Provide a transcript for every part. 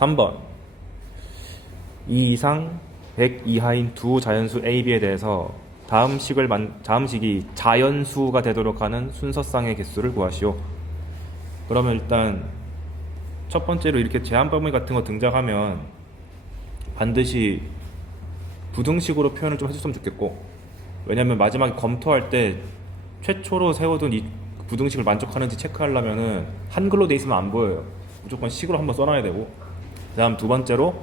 3번 2 이상 100 이하인 두 자연수 A, B에 대해서 다음 식이 자연수가 되도록 하는 순서쌍의 개수를 구하시오. 그러면 일단 첫 번째로 이렇게 제한범위 같은 거 등장하면 반드시 부등식으로 표현을 좀 해줬으면 좋겠고, 왜냐면 마지막에 검토할 때 최초로 세워둔 이 부등식을 만족하는지 체크하려면은 한글로 돼 있으면 안 보여요. 무조건 식으로 한번 써놔야 되고, 그 다음 두 번째로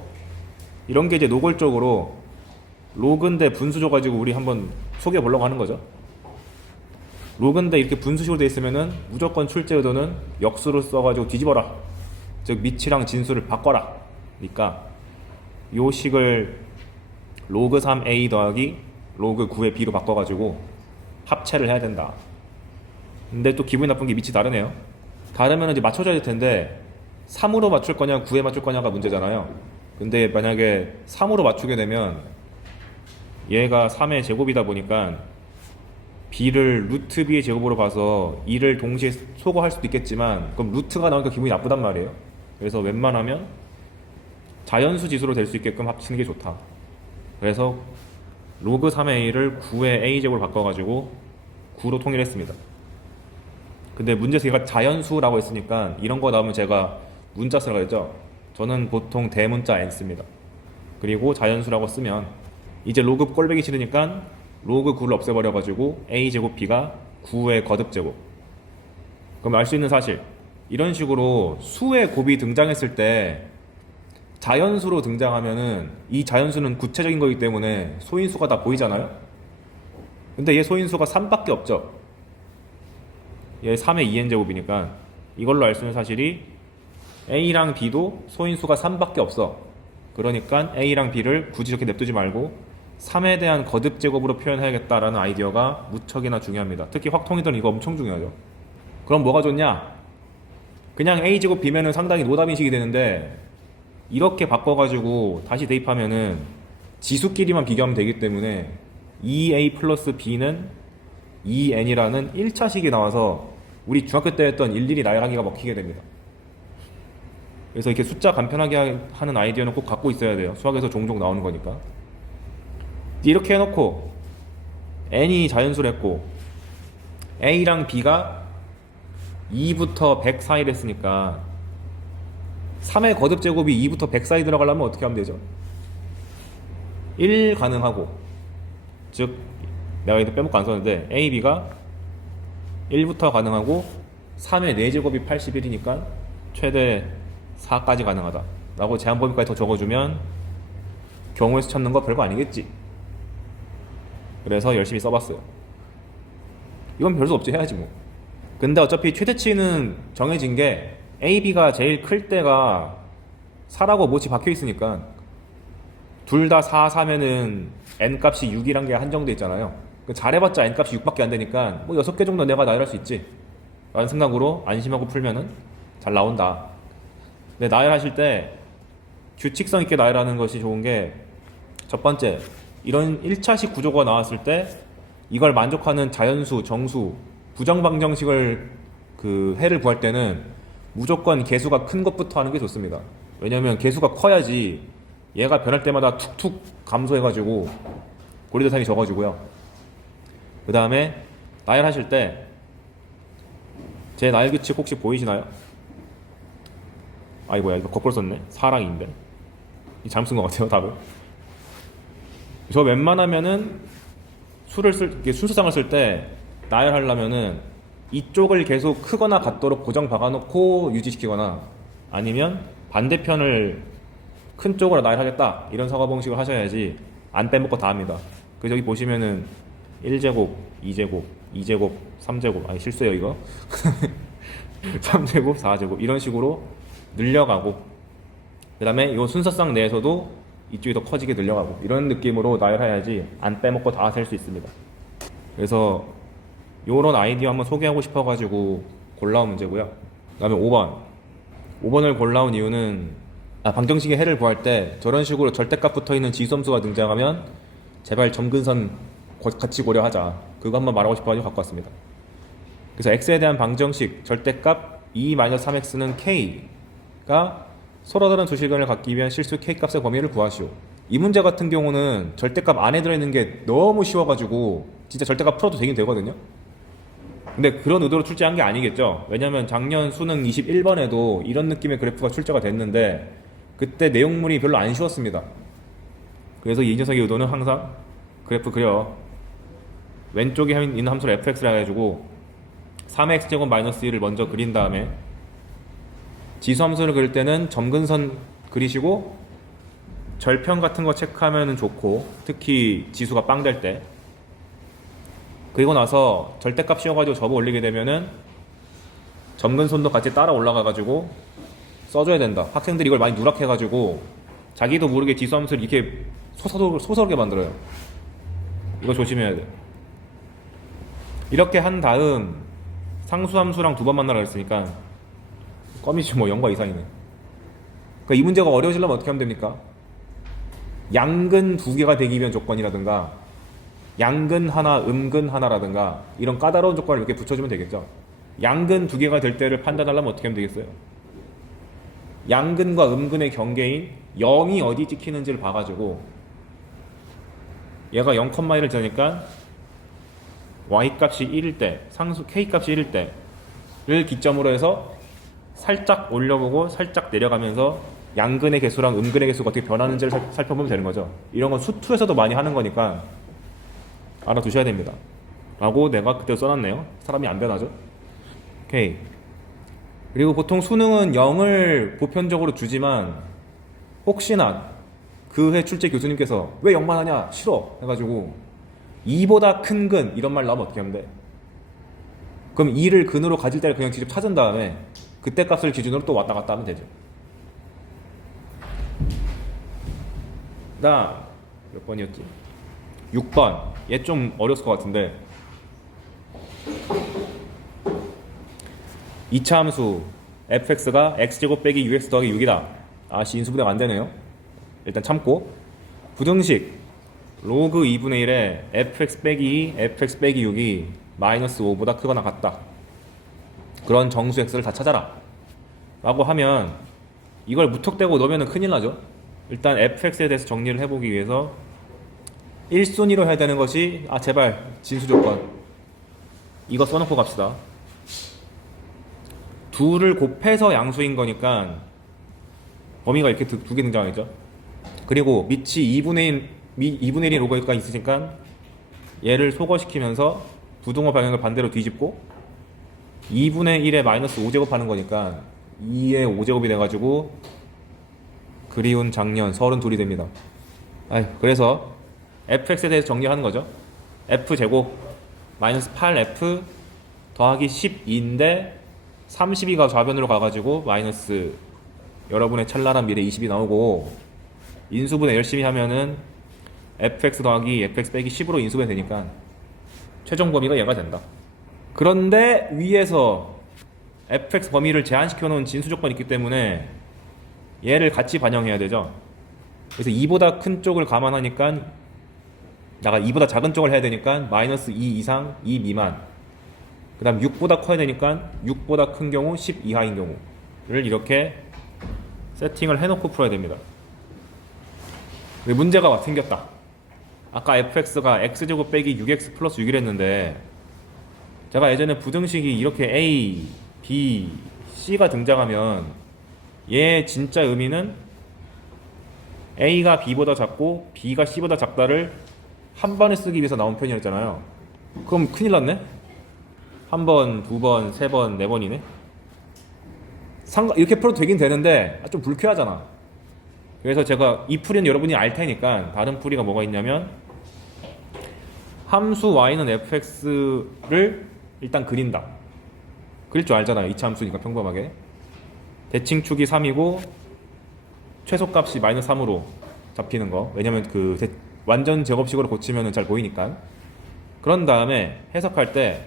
이런 게 이제 노골적으로 로그인데 분수 줘가지고 우리 한번 소개해 보려고 하는 거죠. 로그인데 이렇게 분수식으로 돼 있으면은 무조건 출제 의도는 역수를 써가지고 뒤집어라, 즉 미치랑 진수를 바꿔라. 그러니까 요 식을 로그 3a 더하기 로그 9의 b로 바꿔가지고 합체를 해야 된다. 근데 또 기분이 나쁜 게 밑이 다르네요. 다르면 이제 맞춰줘야 될 텐데 3으로 맞출 거냐 9에 맞출 거냐가 문제잖아요. 근데 만약에 3으로 맞추게 되면 얘가 3의 제곱이다 보니까 b를 루트 b의 제곱으로 봐서 2를 동시에 소거할 수도 있겠지만 그럼 루트가 나오니까 기분이 나쁘단 말이에요. 그래서 웬만하면 자연수 지수로 될 수 있게끔 합치는 게 좋다. 그래서 로그 3의 a를 9의 a제곱으로 바꿔가지고 9로 통일했습니다. 근데 문제에서 얘가 자연수라고 했으니까 이런 거 나오면 제가 문자 쓰라고 했죠. 저는 보통 대문자 n 씁니다. 그리고 자연수라고 쓰면 이제 로그 꼴배기 싫으니까 로그 9를 없애버려가지고 a제곱 b가 9의 거듭제곱. 그럼 알 수 있는 사실, 이런 식으로 수의 곱이 등장했을 때 자연수로 등장하면은 이 자연수는 구체적인 거기 때문에 소인수가 다 보이잖아요. 근데 얘 소인수가 3밖에 없죠. 얘 3의 2n제곱이니까 이걸로 알 수 있는 사실이 a랑 b도 소인수가 3밖에 없어. 그러니까 a랑 b를 굳이 이렇게 냅두지 말고 3에 대한 거듭제곱으로 표현해야겠다라는 아이디어가 무척이나 중요합니다. 특히 확통이들은 이거 엄청 중요하죠. 그럼 뭐가 좋냐? 그냥 a제곱 b면은 상당히 노답인식이 되는데 이렇게 바꿔가지고 다시 대입하면은 지수끼리만 비교하면 되기 때문에 2a 플러스 b는 2n이라는 1차식이 나와서 우리 중학교 때 했던 일일이 나열하기가 먹히게 됩니다. 그래서 이렇게 숫자 간편하게 하는 아이디어는 꼭 갖고 있어야 돼요. 수학에서 종종 나오는 거니까. 이렇게 해놓고 n이 자연수를 했고 a랑 b가 2부터 100 사이를 했으니까 3의 거듭제곱이 2부터 100 사이 들어가려면 어떻게 하면 되죠? 1 가능하고, 즉 내가 이거 빼먹고 안 썼는데 a, b가 1부터 가능하고 3의 4제곱이 81이니까 최대 4까지 가능하다 라고 제한범위까지 더 적어주면 경우의 수 찾는 거 별거 아니겠지. 그래서 열심히 써봤어요. 이건 별수 없지 해야지 뭐. 근데 어차피 최대치는 정해진 게 a, b가 제일 클 때가 4라고 못이 박혀 있으니까 둘 다 4, 4면은 n 값이 6이란 게 한정돼 있잖아요. 잘해봤자 n 값이 6밖에 안 되니까 뭐 6개 정도 내가 나열할 수 있지 라는 생각으로 안심하고 풀면은 잘 나온다. 근데 나열하실 때 규칙성 있게 나열하는 것이 좋은 게, 첫 번째, 이런 1차식 구조가 나왔을 때 이걸 만족하는 자연수, 정수, 부정방정식을 해를 구할 때는 무조건 개수가 큰 것부터 하는 게 좋습니다. 왜냐면 개수가 커야지 얘가 변할 때마다 툭툭 감소해가지고 고리대상이 적어지고요. 그 다음에 나열하실 때 제 나열 규칙 혹시 보이시나요? 아이고야, 이거 거꾸로 썼네. 4랑 2인데 잘못 쓴 것 같아요, 답을. 저 웬만하면은 순서상을 쓸 때 나열하려면은 이쪽을 계속 크거나 같도록 고정 박아놓고 유지시키거나, 아니면 반대편을 큰 쪽으로 나열하겠다 이런 사고 방식을 하셔야지 안 빼먹고 다 합니다. 그 저기 보시면은 1제곱, 2제곱, 2제곱, 3제곱, 아니 실수예요 이거. 3제곱, 4제곱 이런 식으로 늘려가고, 그 다음에 이 순서상 내에서도 이쪽이 더 커지게 늘려가고, 이런 느낌으로 나열해야지 안 빼먹고 다 셀 수 있습니다. 그래서 요런 아이디어 한번 소개하고 싶어가지고 골라온 문제고요. 그 다음에 5번을 골라온 이유는 방정식의 해를 구할 때 저런 식으로 절대값 붙어있는 지수함수가 등장하면 제발 점근선 같이 고려하자, 그거 한번 말하고 싶어가지고 갖고 왔습니다. 그래서 x에 대한 방정식 절대값 2-3x는 k가 서로 다른 두 실근을 갖기 위한 실수 K값의 범위를 구하시오. 이 문제 같은 경우는 절대값 안에 들어있는 게 너무 쉬워가지고 진짜 절대값 풀어도 되긴 되거든요. 근데 그런 의도로 출제한 게 아니겠죠. 왜냐면 작년 수능 21번에도 이런 느낌의 그래프가 출제가 됐는데 그때 내용물이 별로 안 쉬웠습니다. 그래서 이 녀석의 의도는 항상 그래프 그려 왼쪽에 있는 함수를 fx라 해가지고 3x제곱 마이너스 1을 먼저 그린 다음에 지수함수를 그릴 때는 점근선 그리시고 절편 같은 거 체크하면 좋고, 특히 지수가 빵 될 때. 그리고 나서 절대값 씌워가지고 접어 올리게 되면은 점근선도 같이 따라 올라가가지고 써줘야 된다. 학생들이 이걸 많이 누락해가지고 자기도 모르게 지수함수를 이렇게 소설하게 만들어요. 이거 조심해야 돼. 이렇게 한 다음 상수함수랑 두 번 만나라 그랬으니까 껌이지 뭐 0과 이상이네. 그러니까 이 문제가 어려워지려면 어떻게 하면 됩니까? 양근 두 개가 되기 위한 조건이라든가 양근 하나, 음근 하나라든가 이런 까다로운 조건을 이렇게 붙여주면 되겠죠. 양근 두 개가 될 때를 판단하려면 어떻게 하면 되겠어요? 양근과 음근의 경계인 0이 어디 찍히는지를 봐가지고 얘가 0,1을 지나니까 y값이 1일 때, 상수 k값이 1일 때를 기점으로 해서 살짝 올려보고 살짝 내려가면서 양근의 개수랑 음근의 개수가 어떻게 변하는지를 살펴보면 되는 거죠. 이런 건 수투에서도 많이 하는 거니까 알아두셔야 됩니다. 라고 내가 그때 써놨네요. 사람이 안 변하죠. 오케이. 그리고 보통 수능은 0을 보편적으로 주지만 혹시나 그 해 출제 교수님께서 왜 0만 하냐 싫어 해가지고 2보다 큰 근 이런 말 나오면 어떻게 하면 돼? 그럼 2를 근으로 가질 때를 그냥 직접 찾은 다음에 그때 값을 기준으로 또 왔다 갔다 하면 되죠. 나 몇 번이었지? 6번. 얘 좀 어려웠을 것 같은데 2차 함수 fx가 x제곱 빼기 ux 더하기 6이다. 아씨 인수분해가 안되네요. 일단 참고. 부등식 로그 2분의 1에 fx 빼기 2 fx 빼기 6이 마이너스 5보다 크거나 같다. 그런 정수 x를 다 찾아라 라고 하면 이걸 무턱대고 넣으면 큰일 나죠. 일단 fx에 대해서 정리를 해보기 위해서 1순위로 해야 되는 것이 제발 진수조건 이거 써놓고 갑시다. 둘을 곱해서 양수인 거니까 범위가 이렇게 두 개 등장하겠죠. 그리고 밑이 2분의 1이 로그가 있으니까 얘를 소거시키면서 부등호 방향을 반대로 뒤집고 2분의 1에 마이너스 5제곱 하는 거니까 2의 5제곱이 돼가지고 그리운 작년 32이 됩니다. 그래서 fx에 대해서 정리하는 거죠. f제곱 마이너스 8f 더하기 12인데 32가 좌변으로 가가지고 마이너스 여러분의 찰나란 미래 20이 나오고 인수분해 열심히 하면은 fx 더하기 fx 빼기 10으로 인수분해 되니까 최종 범위가 얘가 된다. 그런데 위에서 fx 범위를 제한시켜 놓은 진수 조건이 있기 때문에 얘를 같이 반영해야 되죠. 그래서 2보다 큰 쪽을 감안하니까 나가 2보다 작은 쪽을 해야 되니까 마이너스 2 이상 2 미만, 그 다음 6보다 커야 되니까 6보다 큰 경우 10 이하인 경우를 이렇게 세팅을 해놓고 풀어야 됩니다. 문제가 생겼다. 아까 fx가 x제곱 빼기 6x 플러스 6이랬는데 제가 예전에 부등식이 이렇게 a, b, c가 등장하면 얘 진짜 의미는 a가 b보다 작고 b가 c보다 작다를 한 번에 쓰기 위해서 나온 표현이었잖아요. 그럼 큰일 났네? 한 번, 두 번, 세 번, 네 번이네? 이렇게 풀어도 되긴 되는데 좀 불쾌하잖아. 그래서 제가 이 풀이는 여러분이 알 테니까 다른 풀이가 뭐가 있냐면 함수 y는 fx를 일단 그린다. 그릴 줄 알잖아요. 2차 함수니까 평범하게. 대칭축이 3이고 최소값이 마이너스 3으로 잡히는 거. 왜냐면 완전 제곱식으로 고치면 잘 보이니까. 그런 다음에 해석할 때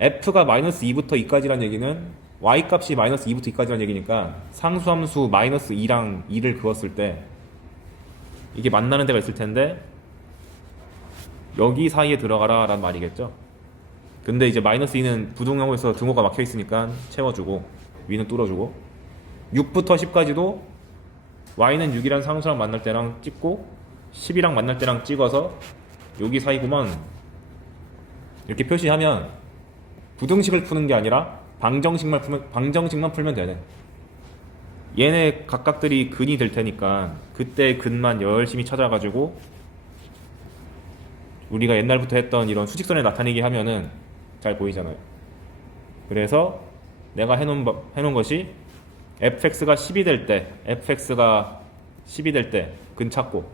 f가 마이너스 2부터 2까지란 얘기는 y값이 마이너스 2부터 2까지란 얘기니까 상수함수 마이너스 2랑 2를 그었을 때 이게 만나는 데가 있을 텐데 여기 사이에 들어가라 라는 말이겠죠. 근데 이제 마이너스 2는 부등호에서 등호가 막혀 있으니까 채워주고 위는 뚫어주고 6부터 10까지도 y는 6이란 상수랑 만날 때랑 찍고 10이랑 만날 때랑 찍어서 여기 사이구만 이렇게 표시하면 부등식을 푸는 게 아니라 방정식만 풀면 되네. 얘네 각각들이 근이 될 테니까 그때 근만 열심히 찾아가지고 우리가 옛날부터 했던 이런 수직선에 나타내기 하면은 잘 보이잖아요. 그래서 내가 해놓은 것이 fx가 10이 될 때, fx가 10이 될 때 근 찾고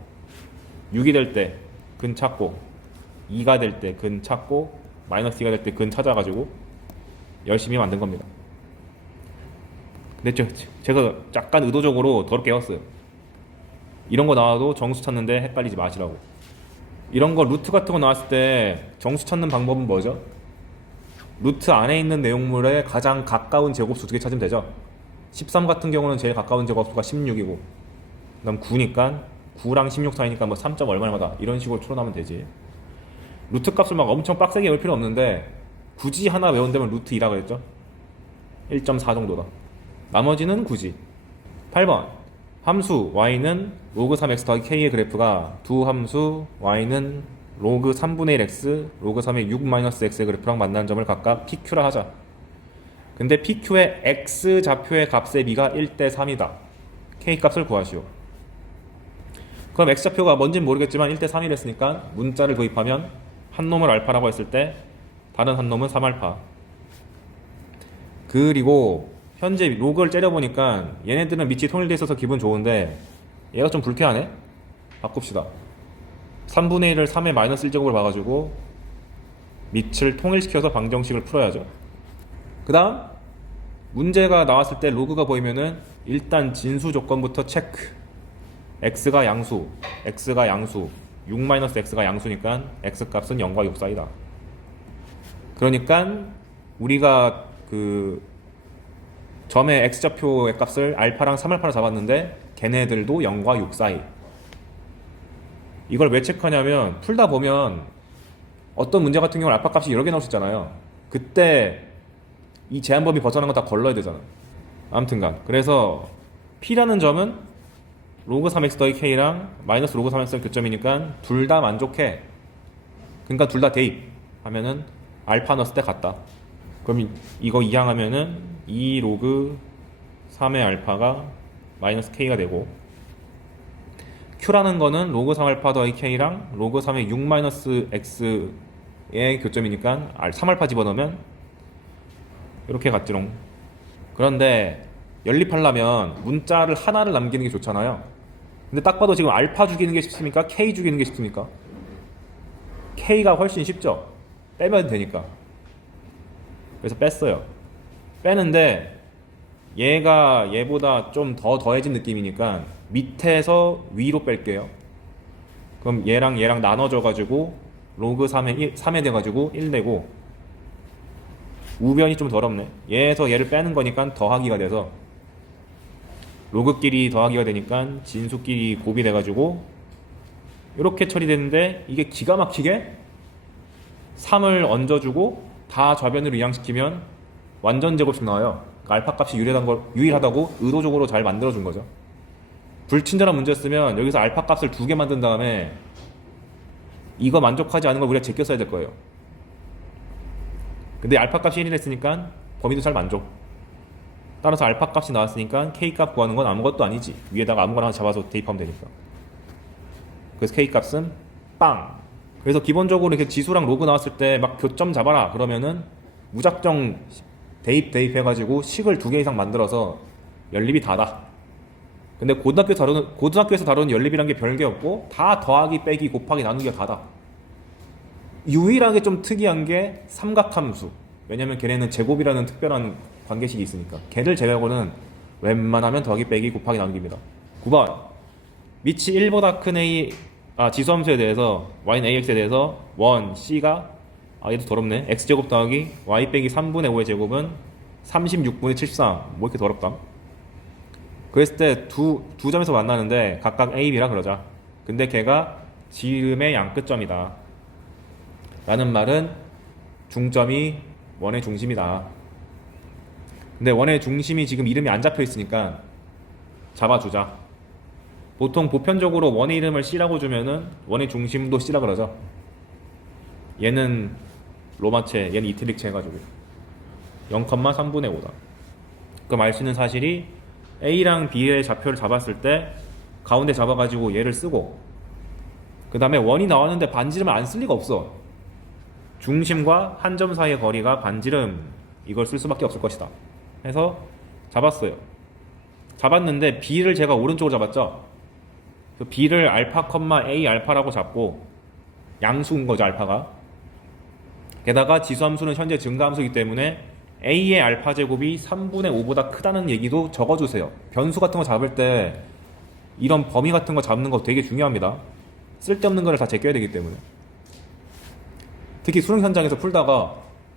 6이 될 때 근 찾고 2가 될 때 근 찾고 마이너스 2가 될 때 근 찾아가지고 열심히 만든 겁니다. 근데 제가 약간 의도적으로 더럽게 해왔어요. 이런 거 나와도 정수 찾는데 헷갈리지 마시라고. 이런 거 루트 같은 거 나왔을 때 정수 찾는 방법은 뭐죠? 루트 안에 있는 내용물에 가장 가까운 제곱수 두 개 찾으면 되죠. 13 같은 경우는 제일 가까운 제곱수가 16이고 그 다음 9니까 9랑 16 사이니까 뭐 3점 얼마마다 이런 식으로 추론하면 되지. 루트 값을 막 엄청 빡세게 외울 필요 없는데 굳이 하나 외운다면 루트 2라고 했죠. 1.4 정도다. 나머지는 굳이. 8번 함수 y는 로그 3x 더하기 k의 그래프가 두 함수 y는 로그 3분의 1x 로그 3의 6-x의 그래프랑 만나는 점을 각각 pq라 하자. 근데 pq의 x 좌표의 값의 비가 1대 3이다. k 값을 구하시오. 그럼 x 좌표가 뭔진 모르겠지만 1대 3이랬으니까 문자를 도입하면 한 놈을 알파라고 했을 때 다른 한 놈은 3알파. 그리고 현재 로그를 째려보니까 얘네들은 밑이 통일되어 있어서 기분 좋은데 얘가 좀 불쾌하네? 바꿉시다. 3분의 1을 3의 마이너스 1제곱으로 봐가지고 밑을 통일시켜서 방정식을 풀어야죠. 그 다음 문제가 나왔을 때 로그가 보이면은 일단 진수 조건부터 체크. x가 양수, 6-x가 양수니까 x값은 0과 6 사이다. 그러니까 우리가 그 점의 x좌표의 값을 알파랑 3알파로 잡았는데 걔네들도 0과 6 사이. 이걸 왜 체크하냐면 풀다 보면 어떤 문제 같은 경우는 알파 값이 여러 개 나올 수 있잖아요. 그때 이 제한범위 벗어난 거 다 걸러야 되잖아. 아무튼간 그래서 P라는 점은 로그 3x 더하기 K랑 마이너스 로그 3x의 교점이니까 둘 다 만족해. 그러니까 둘 다 대입 하면은 알파 넣었을 때 같다. 그럼 이거 이항하면은 2 로그 3의 알파가 마이너스 K가 되고 Q라는 거는 로그 3알파 더하기 K랑 로그 3의 6 마이너스 X의 교점이니까 3알파 집어넣으면 이렇게 같지롱. 그런데 연립하려면 문자를 하나를 남기는 게 좋잖아요. 근데 딱 봐도 지금 알파 죽이는 게 쉽습니까? K 죽이는 게 쉽습니까? K가 훨씬 쉽죠? 빼면 되니까. 그래서 뺐어요. 빼는데 얘가 얘보다 좀 더 더해진 느낌이니까 밑에서 위로 뺄게요. 그럼 얘랑 나눠져가지고 로그 3에 돼가지고 1 되고 우변이 좀 더럽네. 얘에서 얘를 빼는 거니까 더하기가 돼서 로그끼리 더하기가 되니까 진수끼리 곱이 돼가지고 이렇게 처리되는데 이게 기가 막히게 3을 얹어주고 다 좌변으로 이항시키면 완전 제곱식 나와요. 그러니까 알파 값이 유일하다고 의도적으로 잘 만들어준 거죠. 불친절한 문제였으면 여기서 알파 값을 2개 만든 다음에 이거 만족하지 않은 걸 우리가 제껴 써야 될 거예요. 근데 알파 값이 1이 됐으니까 범위도 잘 만족. 따라서 알파 값이 나왔으니까 K 값 구하는 건 아무것도 아니지. 위에다가 아무거나 하나 잡아서 대입하면 되니까. 그래서 K 값은 빵. 그래서 기본적으로 이렇게 지수랑 로그 나왔을 때 막 교점 잡아라 그러면은 무작정 대입해가지고 식을 2개 이상 만들어서 연립이 다다. 근데 고등학교에서 다루는 연립이란 게 별게 없고 다 더하기 빼기 곱하기 나누기가 다다. 유일하게 좀 특이한 게 삼각함수. 왜냐면 걔네는 제곱이라는 특별한 관계식이 있으니까. 걔를 제외하고는 웬만하면 더하기 빼기 곱하기 나누기입니다. 9번 밑이 1보다 큰 A 지수함수에 대해서 y는 ax에 대해서 1 c가 얘도 더럽네. x제곱 더하기 y 빼기 3분의 5의 제곱은 36분의 73. 뭐 이렇게 더럽다. 그랬을 때 두 점에서 만나는데 각각 a, b라 그러자. 근데 걔가 지름의 양끝점이다 라는 말은 중점이 원의 중심이다. 근데 원의 중심이 지금 이름이 안 잡혀 있으니까 잡아주자. 보통 보편적으로 원의 이름을 C라고 주면은 원의 중심도 C라 그러죠. 얘는 로마체, 얘는 이태릭체 해가지고 0,3분의 5다. 그럼 알 수 있는 사실이 A랑 B의 좌표를 잡았을 때 가운데 잡아가지고 얘를 쓰고 그 다음에 원이 나왔는데 반지름을 안 쓸 리가 없어. 중심과 한 점 사이의 거리가 반지름, 이걸 쓸 수밖에 없을 것이다 해서 잡았어요. 잡았는데 B를 제가 오른쪽으로 잡았죠. B를 알파, A 알파라고 잡고 양수인 거죠, 알파가. 게다가 지수함수는 현재 증가함수이기 때문에 A의 알파 제곱이 3분의 5보다 크다는 얘기도 적어주세요. 변수 같은 거 잡을 때 이런 범위 같은 거 잡는 거 되게 중요합니다. 쓸데없는 거를 다 제껴야 되기 때문에. 특히 수능 현장에서 풀다가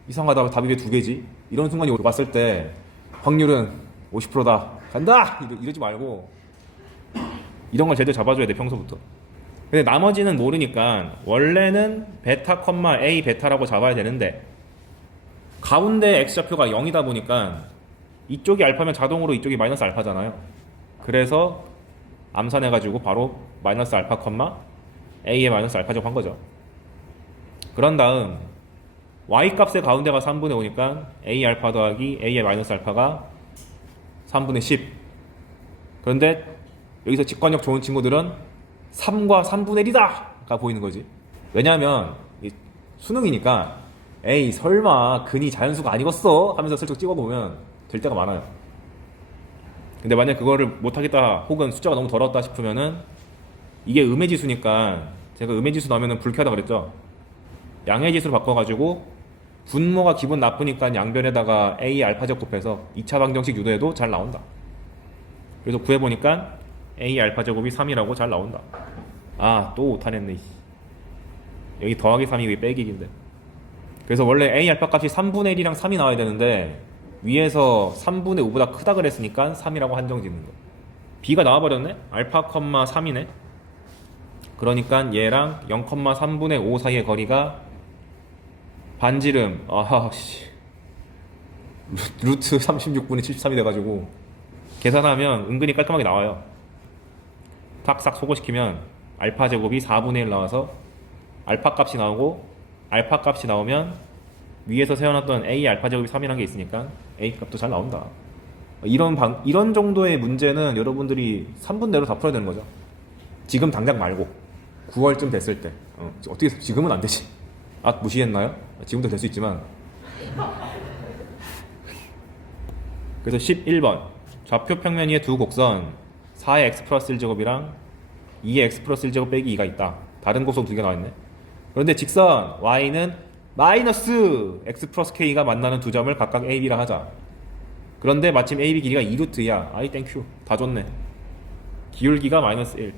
이상하다, 답이 왜 두 개지? 이런 순간이 왔을 때 확률은 50%다 간다! 이러지 말고 이런 걸 제대로 잡아줘야 돼, 평소부터. 근데 나머지는 모르니까 원래는 베타, A 베타라고 잡아야 되는데 가운데 X좌표가 0이다 보니까 이쪽이 알파면 자동으로 이쪽이 마이너스 알파잖아요. 그래서 암산해가지고 바로 마이너스 알파, A의 마이너스 알파 제곱 한 거죠. 그런 다음 Y 값의 가운데가 3분의 5니까 A 알파 더하기 A의 마이너스 알파가 3분의 10. 그런데 여기서 직관력 좋은 친구들은 3과 3분의 1이다! 가 보이는 거지. 왜냐하면 수능이니까 에이 설마 근이 자연수가 아니겠어? 하면서 슬쩍 찍어보면 될 때가 많아요. 근데 만약 그거를 못하겠다 혹은 숫자가 너무 더럽다 싶으면은 이게 음의 지수니까 제가 음의 지수 넣으면 불쾌하다 그랬죠. 양의 지수로 바꿔가지고 분모가 기분 나쁘니까 양변에다가 A 알파 제곱 곱해서 2차 방정식 유도해도 잘 나온다. 그래서 구해보니까 A 알파 제곱이 3이라고 잘 나온다. 아, 또 오타냈네. 여기 더하기 3이 여기 빼기인데. 그래서 원래 A 알파 값이 3분의 1이랑 3이 나와야 되는데 위에서 3분의 5보다 크다 그랬으니까 3이라고 한정 짓는 거. B가 나와버렸네? 알파, 3이네? 그러니까 얘랑 0,3분의 5 사이의 거리가 반지름, 아씨, 루트 36분의 73이 돼가지고 계산하면 은근히 깔끔하게 나와요. 탁싹 소거시키면 알파 제곱이 4분의 1 나와서 알파 값이 나오고 알파 값이 나오면 위에서 세워놨던 A 알파 제곱이 3이라는 게 있으니까 A 값도 잘 나온다. 이런 정도의 문제는 여러분들이 3분 내로 다 풀어야 되는 거죠. 지금 당장 말고 9월쯤 됐을 때. 어떻게 지금은 안 되지. 아, 무시했나요? 지금도 될 수 있지만. 그래서 11번 좌표 평면 위에 두 곡선 4의 x 플러스 1제곱이랑 2의 x 플러스 1제곱 빼기 2가 있다. 다른 곡선 두 개 나와있네. 그런데 직선 y는 마이너스 x 플러스 k가 만나는 두 점을 각각 a, b라 하자. 그런데 마침 a, b 길이가 2루트야. 아이 땡큐, 다 줬네. 기울기가 마이너스 1.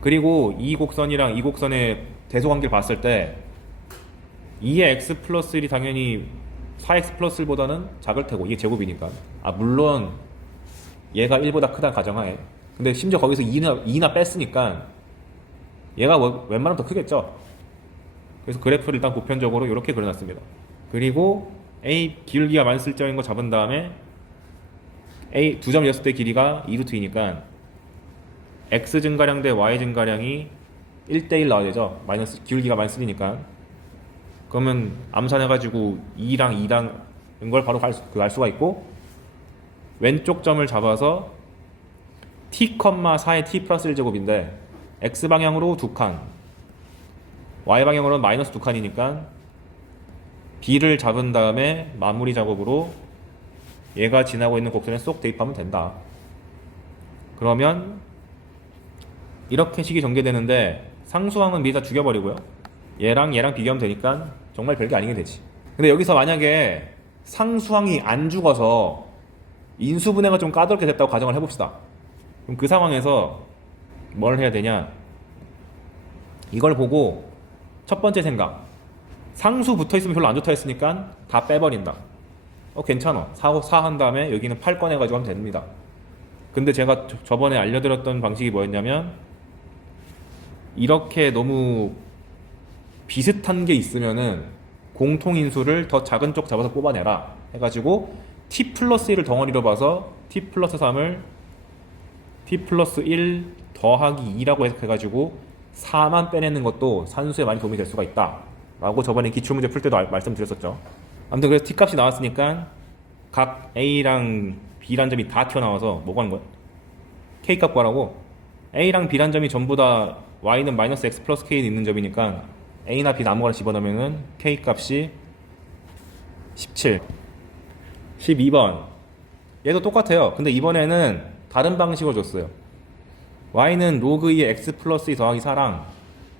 그리고 이 곡선이랑 이 곡선의 대소관계를 봤을 때 2의 x 플러스 1이 당연히 4x 플러스 1보다는 작을 테고 이게 제곱이니까. 아, 물론 얘가 1보다 크다 가정하에. 근데 심지어 거기서 2나 뺐으니까 얘가 웬만하면 더 크겠죠. 그래서 그래프를 일단 보편적으로 이렇게 그려놨습니다. 그리고 A 기울기가 마이너스 1점인 거 잡은 다음에 A 두 점이었을 때 길이가 2루트이니까 x 증가량 대 y 증가량이 1대1 나와야 되죠. 마이너스 기울기가 마이너스 1이니까. 그러면 암산해가지고 2랑 2랑 걸 바로 알 수가 있고 왼쪽 점을 잡아서 t, 4의 t 플러스 1제곱인데 x 방향으로 2칸 y 방향으로는 마이너스 2칸이니까 b를 잡은 다음에 마무리 작업으로 얘가 지나고 있는 곡선에 쏙 대입하면 된다. 그러면 이렇게 식이 전개되는데 상수항은 미리 다 죽여버리고요. 얘랑 비교하면 되니까 정말 별게 아니게 되지. 근데 여기서 만약에 상수항이 안 죽어서 인수분해가 좀 까다롭게 됐다고 가정을 해봅시다. 그럼 그 상황에서 뭘 해야 되냐? 이걸 보고 첫 번째 생각, 상수 붙어있으면 별로 안 좋다 했으니까 다 빼버린다. 괜찮아. 4 한 다음에 여기는 8 꺼내가지고 하면 됩니다. 근데 제가 저번에 알려드렸던 방식이 뭐였냐면 이렇게 너무 비슷한 게 있으면은 공통인수를 더 작은 쪽 잡아서 뽑아내라 해가지고 t 플러스 1을 덩어리로 봐서 t 플러스 3을 p 플러스 1 더하기 2라고 해석해가지고 4만 빼내는 것도 산수에 많이 도움이 될 수가 있다 라고 저번에 기출문제 풀 때도 말씀드렸었죠. 아무튼 그래서 t값이 나왔으니까 각 a랑 b란 점이 다 튀어나와서 뭐가 하는 거야? k값 구하라고. a랑 b란 점이 전부 다 y는 마이너스 x 플러스 k에 있는 점이니까 a나 b나 아무거나 집어넣으면 k값이 17. 12번 얘도 똑같아요. 근데 이번에는 다른 방식으로 줬어요. y는 로그 2의 x 플러스 2 더하기 4랑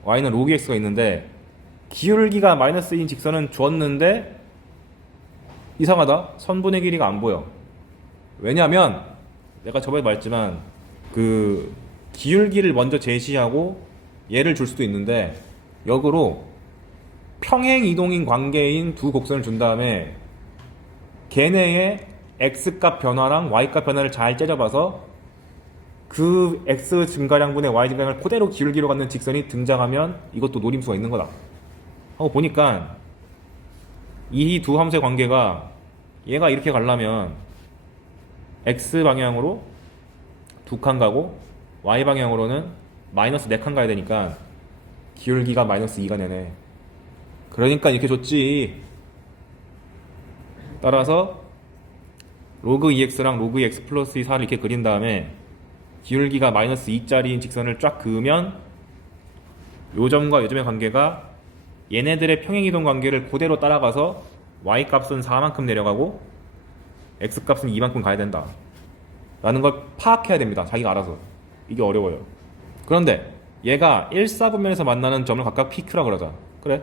y는 로그 x가 있는데 기울기가 마이너스 2인 직선은 줬는데 이상하다. 선분의 길이가 안 보여. 왜냐면 내가 저번에 말했지만 그 기울기를 먼저 제시하고 얘를 줄 수도 있는데 역으로 평행 이동인 관계인 두 곡선을 준 다음에 걔네의 x값 변화랑 y값 변화를 잘 째려봐서 그 x 증가량분의 y 증가량을 그대로 기울기로 갖는 직선이 등장하면 이것도 노림수가 있는 거다 하고 보니까 이 두 함수의 관계가 얘가 이렇게 가려면 x 방향으로 2칸 가고 y 방향으로는 마이너스 4칸 가야 되니까 기울기가 마이너스 2가 되네. 그러니까 이렇게 줬지. 따라서 로그 2x랑 로그 2x 플러스 2 4를 이렇게 그린 다음에 기울기가 마이너스 2짜리인 직선을 쫙 그으면 요 점과 요 점의 관계가 얘네들의 평행이동 관계를 그대로 따라가서 y값은 4만큼 내려가고 x값은 2만큼 가야 된다 라는 걸 파악해야 됩니다. 자기가 알아서. 이게 어려워요. 그런데 얘가 1, 4분면에서 만나는 점을 각각 PQ라 그러자. 그래?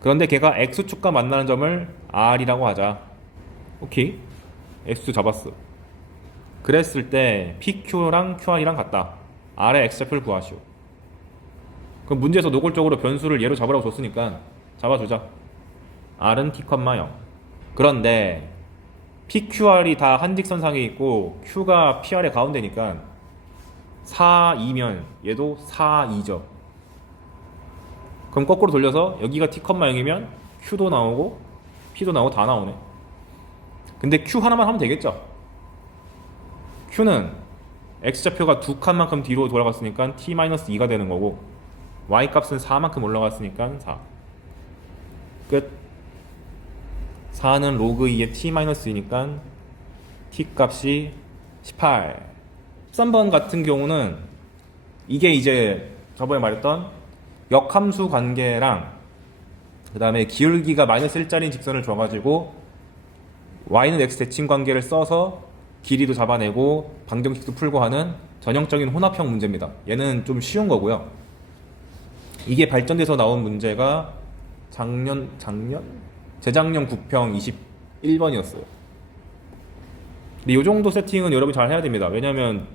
그런데 걔가 X축과 만나는 점을 R이라고 하자. 오케이. X축 잡았어. 그랬을 때 PQ랑 QR이랑 같다. R의 X좌표를 구하시오. 그럼 문제에서 노골적으로 변수를 얘로 잡으라고 줬으니까 잡아주자. R은 T, 0. 그런데 PQR이 다 한직선상에 있고 Q가 PR의 가운데니까 4, 2면 얘도 4, 2죠. 그럼 거꾸로 돌려서 여기가 T, 0이면 Q도 나오고 P도 나오고 다 나오네. 근데 Q 하나만 하면 되겠죠. Q는 X좌표가 2칸만큼 뒤로 돌아갔으니까 T-2가 되는 거고 Y값은 4만큼 올라갔으니까 4. 끝. 4는 로그 2의 T-2니까 T값이 18. 13번 같은 경우는 이게 이제 저번에 말했던 역함수 관계랑 그 다음에 기울기가 마이너스 1짜리인 직선을 줘가지고 y는 x 대칭 관계를 써서 길이도 잡아내고 방정식도 풀고 하는 전형적인 혼합형 문제입니다. 얘는 좀 쉬운 거고요. 이게 발전돼서 나온 문제가 재작년 9평 21번이었어요. 근데 이 정도 세팅은 여러분 잘 해야 됩니다. 왜냐면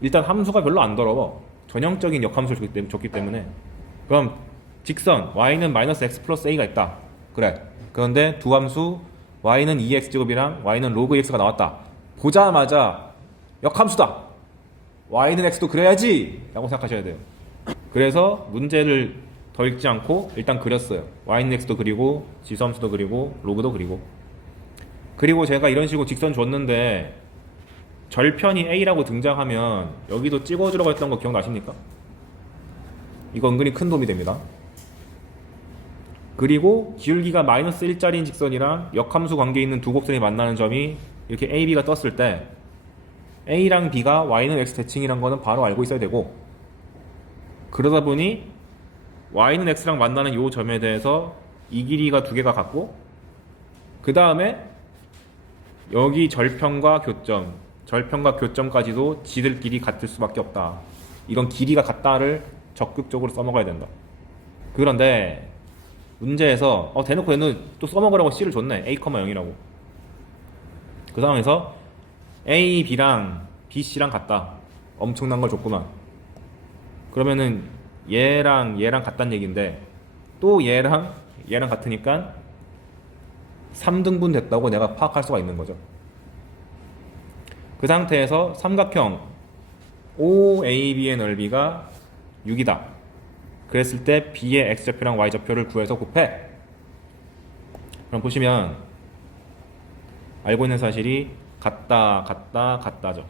일단 함수가 별로 안 더러워. 전형적인 역함수를 줬기 때문에. 그럼 직선 y는 마이너스 x 플러스 a가 있다. 그래. 그런데 두 함수 y는 2x제곱이랑 y는 로그 x가 나왔다. 보자마자 역함수다. y는 x도 그래야지 라고 생각하셔야 돼요. 그래서 문제를 더 읽지 않고 일단 그렸어요. y는 x도 그리고 지수함수도 그리고 로그도 그리고 제가 이런 식으로 직선 줬는데 절편이 a라고 등장하면 여기도 찍어주라고 했던 거 기억나십니까? 이거 은근히 큰 도움이 됩니다. 그리고 기울기가 마이너스 1짜리인 직선이랑 역함수 관계에 있는 두 곡선이 만나는 점이 이렇게 a, b가 떴을 때 a랑 b가 y는 x 대칭이란 거는 바로 알고 있어야 되고, 그러다 보니 y는 x랑 만나는 이 점에 대해서 이 길이가 두 개가 같고, 그 다음에 여기 절편과 교점까지도 지들끼리 같을 수밖에 없다. 이건 길이가 같다를 적극적으로 써먹어야 된다. 그런데 문제에서 대놓고 얘는 또 써먹으라고 C를 줬네. A, 0이라고. 그 상황에서 A, B랑 B, C랑 같다. 엄청난 걸 줬구만. 그러면은 얘랑 같다는 얘기인데 또 얘랑 같으니까 3등분 됐다고 내가 파악할 수가 있는 거죠. 그 상태에서 삼각형 OAB의 넓이가 6이다. 그랬을 때 B의 X좌표랑 Y좌표를 구해서 곱해. 그럼 보시면 알고 있는 사실이 같다죠.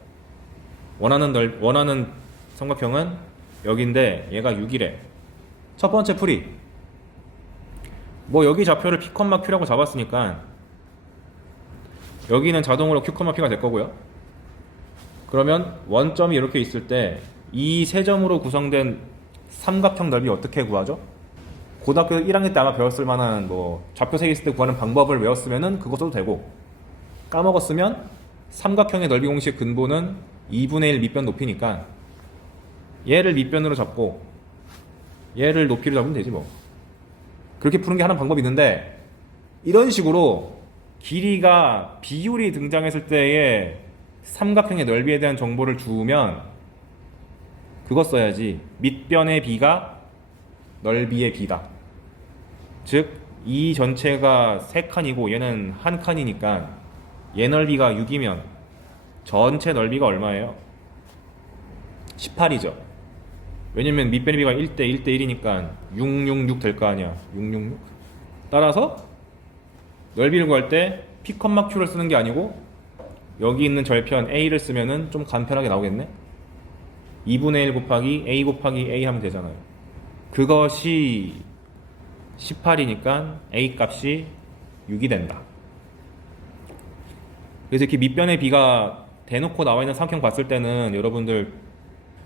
원하는 삼각형은 여기인데 얘가 6이래. 첫 번째 풀이. 뭐 여기 좌표를 P, Q라고 잡았으니까 여기는 자동으로 Q, P가 될 거고요. 그러면 원점이 이렇게 있을 때 이 세 점으로 구성된 삼각형 넓이 어떻게 구하죠? 고등학교 1학년 때 아마 배웠을 만한 뭐 좌표 세 개 있을 때 구하는 방법을 외웠으면은 그거 써도 되고, 까먹었으면 삼각형의 넓이 공식 근본은 2분의 1 밑변 높이니까 얘를 밑변으로 잡고 얘를 높이로 잡으면 되지 뭐. 그렇게 푸는 게 하나 방법이 있는데, 이런 식으로 길이가 비율이 등장했을 때의 삼각형의 넓이에 대한 정보를 주면 그거 써야지. 밑변의 비가 넓이의 비다. 즉, 이 전체가 3칸이고 얘는 1칸이니까 얘 넓이가 6이면 전체 넓이가 얼마예요? 18이죠. 왜냐면 밑변의 비가 1대 1대 1이니까 666 될 거 아니야. 666. 따라서 넓이를 구할 때 P, Q를 쓰는 게 아니고 여기 있는 절편 A를 쓰면은 좀 간편하게 나오겠네? 2분의 1 곱하기 A 곱하기 A 하면 되잖아요. 그것이 18이니까 A 값이 6이 된다. 그래서 이렇게 밑변의 비가 대놓고 나와 있는 삼각형 봤을 때는 여러분들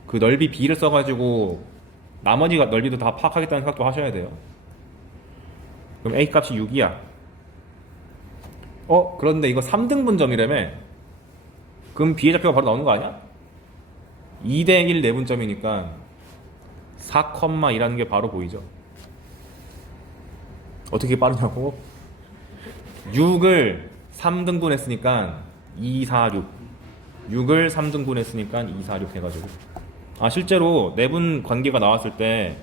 그 넓이 B를 써가지고 나머지 넓이도 다 파악하겠다는 생각도 하셔야 돼요. 그럼 A 값이 6이야. 그런데 이거 3등분점이라며? 그럼 B의 좌표가 바로 나오는 거 아니야? 2대 1 내분점이니까 4,1라는 게 바로 보이죠? 어떻게 빠르냐고? 6을 3등분 했으니까 246. 6을 3등분 했으니까 246 해가지고. 실제로 내분 관계가 나왔을 때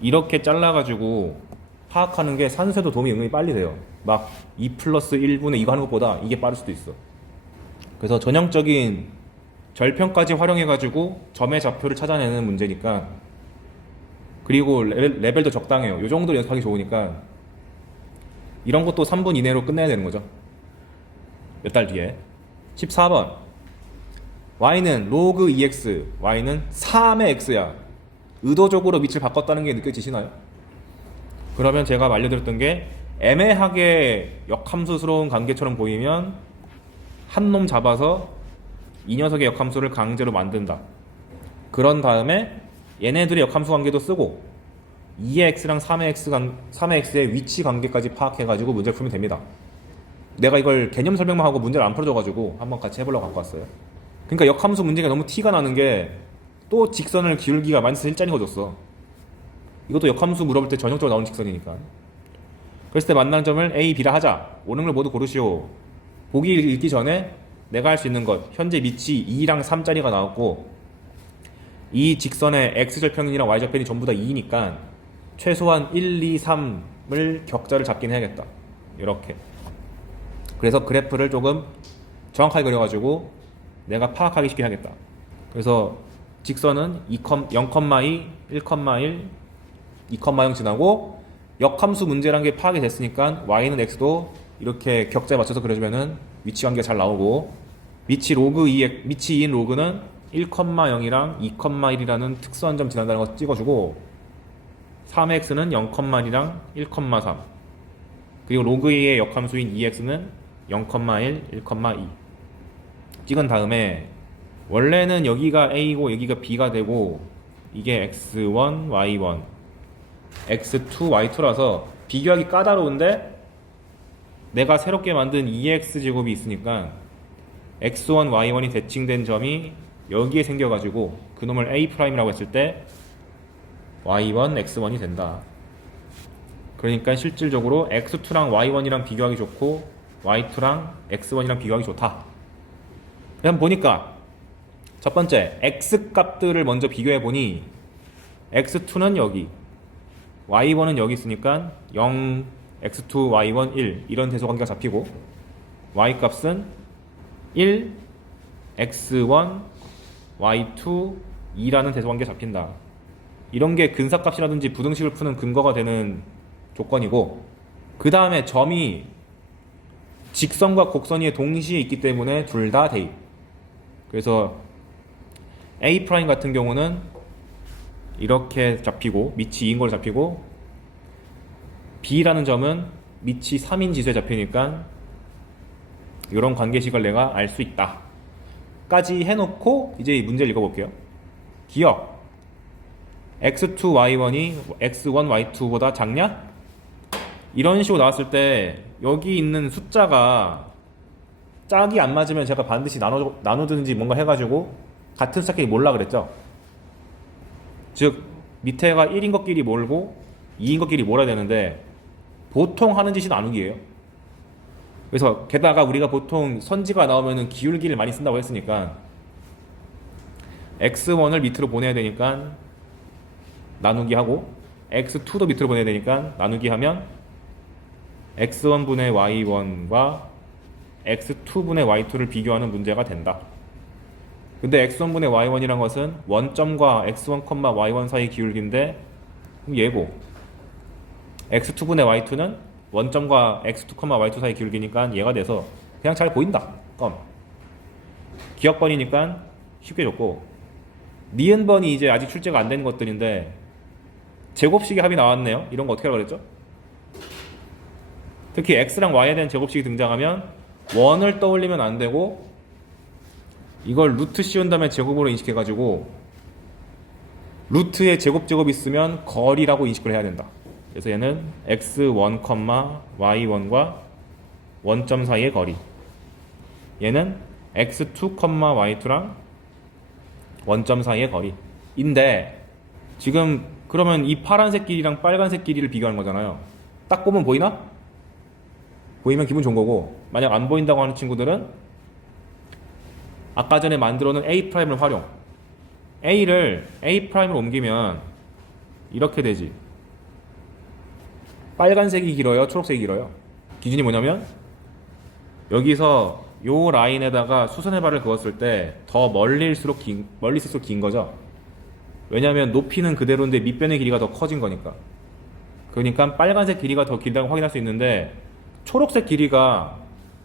이렇게 잘라가지고 파악하는 게 산수에도 도움이 은근히 빨리 돼요. 막 2 플러스 1분의 이거 하는 것보다 이게 빠를 수도 있어. 그래서 전형적인 절편까지 활용해가지고 점의 좌표를 찾아내는 문제니까, 그리고 레벨도 적당해요. 이 정도 연습하기 좋으니까 이런 것도 3분 이내로 끝내야 되는 거죠. 몇 달 뒤에. 14번. y는 로그 2x, y는 3의 x야. 의도적으로 밑을 바꿨다는 게 느껴지시나요? 그러면 제가 알려드렸던 게 애매하게 역함수스러운 관계처럼 보이면 한 놈 잡아서 이 녀석의 역함수를 강제로 만든다. 그런 다음에 얘네들의 역함수 관계도 쓰고 2의 x랑 3의 x의 위치 관계까지 파악해가지고 문제를 풀면 됩니다. 내가 이걸 개념 설명만 하고 문제를 안 풀어줘가지고 한번 같이 해보려고 갖고 왔어요. 그러니까 역함수 문제가 너무 티가 나는 게 또 직선을 기울기가 마이너스 1짜리 거 줬어. 이것도 역함수 물어볼 때 전형적으로 나오는 직선이니까. 그랬을 때 만나는 점을 A, B라 하자. 오는 걸 모두 고르시오. 보기 읽기 전에 내가 할 수 있는 것, 현재 밑이 2랑 3짜리가 나왔고 이 직선의 X절편이랑 Y절편이 전부 다 2니까 최소한 1, 2, 3을 격자를 잡긴 해야겠다. 이렇게. 그래서 그래프를 조금 정확하게 그려가지고 내가 파악하기 쉽게 하겠다. 그래서 직선은 0,2, 1,1, 2,0 지나고 역함수 문제란 게 파악이 됐으니까 y는 x도 이렇게 격자에 맞춰서 그려주면은 위치 관계가 잘 나오고, 밑이 2인 로그는 1,0이랑 2,1이라는 특수한 점 지난다는 거 찍어주고, 3의 x는 0,1이랑 1,3, 그리고 로그 2의 역함수인 2x는 0,1, 1,2 찍은 다음에 원래는 여기가 a고 여기가 b가 되고 이게 x1, y1, x2, y2라서 비교하기 까다로운데 내가 새롭게 만든 2x제곱이 있으니까 x1, y1이 대칭된 점이 여기에 생겨가지고 그놈을 A'이라고 했을 때 y1, x1이 된다. 그러니까 실질적으로 x2랑 y1이랑 비교하기 좋고 y2랑 x1이랑 비교하기 좋다. 한번 보니까 첫 번째 x 값들을 먼저 비교해 보니 x2는 여기, y1은 여기 있으니까 0, x2, y1, 1 이런 대소관계가 잡히고, y 값은 1, x1, y2, 2라는 대소관계가 잡힌다. 이런 게 근사값이라든지 부등식을 푸는 근거가 되는 조건이고, 그 다음에 점이 직선과 곡선 위에 동시에 있기 때문에 둘 다 대입. 그래서 A 프라임 같은 경우는 이렇게 잡히고 밑이 2인 걸로 잡히고, B라는 점은 밑이 3인 지수에 잡히니까 이런 관계식을 내가 알 수 있다 까지 해놓고 이제 이 문제를 읽어볼게요. 기억, x2, y1이 x1, y2보다 작냐? 이런 식으로 나왔을 때 여기 있는 숫자가 짝이 안 맞으면 제가 반드시 나누든지 뭔가 해가지고 같은 숫자끼리 몰라 그랬죠. 즉 밑에가 1인 것끼리 몰고 2인 것끼리 몰아야 되는데 보통 하는 짓이 나누기예요. 그래서 게다가 우리가 보통 선지가 나오면은 기울기를 많이 쓴다고 했으니까 x1을 밑으로 보내야 되니까 나누기 하고, x2도 밑으로 보내야 되니까 나누기 하면 x1분의 y1과 x2분의 y2를 비교하는 문제가 된다. 근데 x1분의 y1이란 것은 원점과 x1, y1 사이 기울기인데 그럼 얘고, x2분의 y2는 원점과 x2, y2 사이 기울기니까 얘가 돼서 그냥 잘 보인다. 기억번이니까 쉽게 줬고, 니은번이 이제 아직 출제가 안 된 것들인데 제곱식의 합이 나왔네요. 이런 거 어떻게 하라 그랬죠? 특히 x랑 y에 대한 제곱식이 등장하면 원을 떠올리면 안 되고 이걸 루트 씌운 다음에 제곱으로 인식해가지고 루트에 제곱 있으면 거리라고 인식을 해야 된다. 그래서 얘는 x1, y1과 원점 사이의 거리, 얘는 x2, y2랑 원점 사이의 거리인데, 지금 그러면 이 파란색 길이랑 빨간색 길이를 비교하는 거잖아요. 딱 보면 보이나? 보이면 기분 좋은 거고, 만약 안 보인다고 하는 친구들은 아까 전에 만들어 놓은 A'을 활용, A'를 A'으로 옮기면 이렇게 되지. 빨간색이 길어요? 초록색이 길어요? 기준이 뭐냐면 여기서 요 라인에다가 수선의 발을 그었을 때 더 멀리 있을수록 긴 거죠. 왜냐하면 높이는 그대로인데 밑변의 길이가 더 커진 거니까. 그러니까 빨간색 길이가 더 길다고 확인할 수 있는데, 초록색 길이가